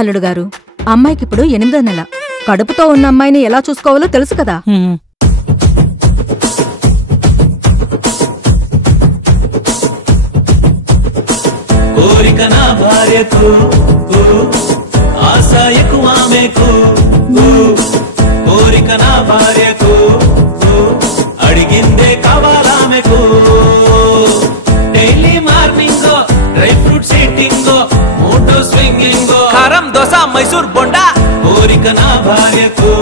అల్లుడు గారు, అమ్మాయికిప్పుడు 8వ నెల. కడుపుతో ఉన్న అమ్మాయిని ఎలా చూసుకోవాలో తెలుసు కదా. కోరిక నా భార్యకు, ఆశ ఎక్కువ ఆమెకు. కోరిక నా భార్యకు, అడిగిందే కావాలామెకు. Daily morning dry fruits eating, మోటో స్వింగింగ్, కారం దోశ మైసూర్ బొండా. కోరిక నా భార్యకు,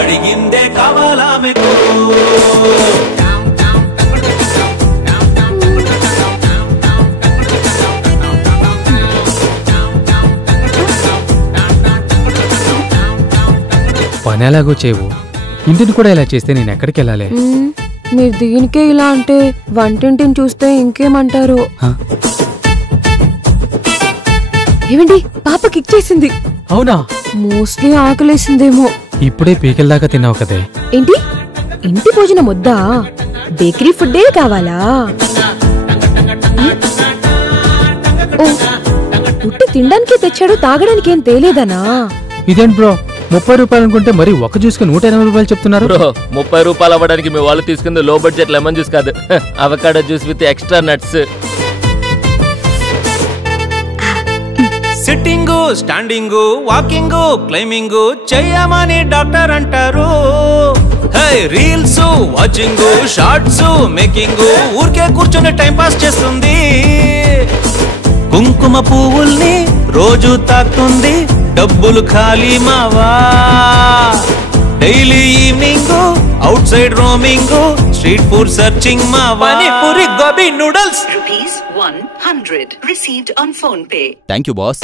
అడిగిందే కావాలామెకు. పని ఎలాగో చేయవు, ఇంటిని కూడా ఇలా చేస్తే నేను ఎక్కడికి వెళ్ళాలి? మీరు దీనికే ఇలా అంటే వంటింటిని చూస్తే ఇంకేమంటారు? ఏమండి, పాప కిక్ చేసింది. అవునా? మోస్ట్లీ ఆకలేసిందేమో. ఇప్పుడే పీకల దాకా తిన్నావు కదే. ఏంటి, ఇంటి భోజనం వద్దా? బేకరీ ఫుడ్డే కావాలా? పుట్టి తినడానికి తెచ్చాడు, తాగడానికి ఏం తేలేదనా? ఇదేంటి బ్రో, 30 రూపాయలు అనుకుంటే మరి ఒక జ్యూస్కి 180 రూపాయలు చెప్తున్నారు? బ్రో, 30 రూపాయలు అవ్వడానికి మీ వాళ్ళు తీసుకుంది లో బడ్జెట్ లెమన్ జ్యూస్ కాదు, avocado juice with extra nuts. Sitting, standing, walking, climbing చెయ్యమని డాక్టర్ అంటారు. రీల్స్ వాచింగ్, షార్ట్స్ మేకింగ్, ఊరికే కూర్చొని టైం పాస్ చేస్తుంది. కుంకుమ పువ్వుల్ని రోజు తాకుతుంది, డబ్బులు ఖాళీ మావా. Daily evening outside roaming, street food searching మావా. Panipuri, gobi noodles. ₹100 received on phone pay. Thank you boss.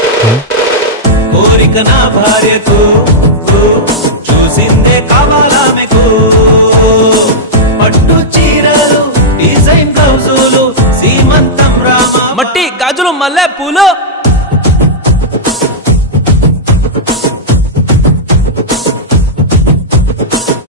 కోరిక నా భార్యకు, చూసిందే కావాలామెకు. పట్టు చీరలు, డిజైన్ బ్లౌజులు, సీమంతం రామ, మట్టి గాజులు, మల్లె పూలు.